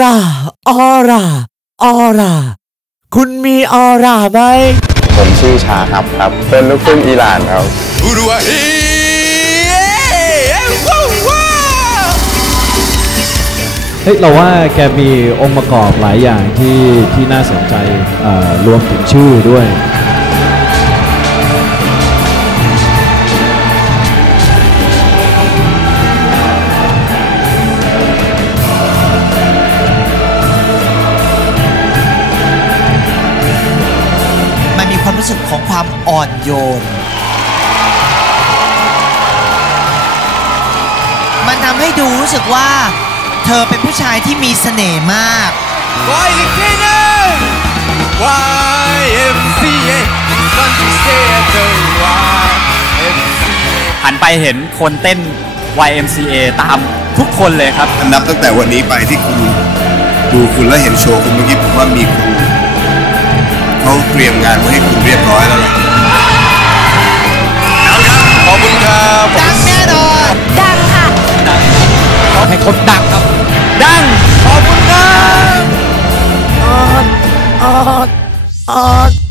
ร่า ออร่า ออร่า คุณมีออร่าไหม ผมชื่อชาครับครับ เป็นลูกครึ่งอิหร่านครับเฮ้ยเราว่าแกมีองค์ประกอบหลายอย่างที่ที่น่าสนใจเอ่อรวมถึงชื่อด้วย สึกของความอ่อนโยน มันทำให้ดูรู้สึกว่า เธอเป็นผู้ชายที่มีเสน่ห์มากขออีกทีหนึง YMCA Fun to stay at the YMCA หันไปเห็นคนเต้น YMCA ตามทุกคนเลยครับ นับตั้งแต่วันนี้ไปที่คุณดูคุณแล้วเห็นโชว์คุณเมื่อกี้ผมว่ามีคุณ เขาเตรียมงานไว้ให้คุณเรียบร้อยแล้วล่ะขอบคุณครับดังแน่นอนดังค่ะให้คนดังครับ ดังขอบคุณครับออดออด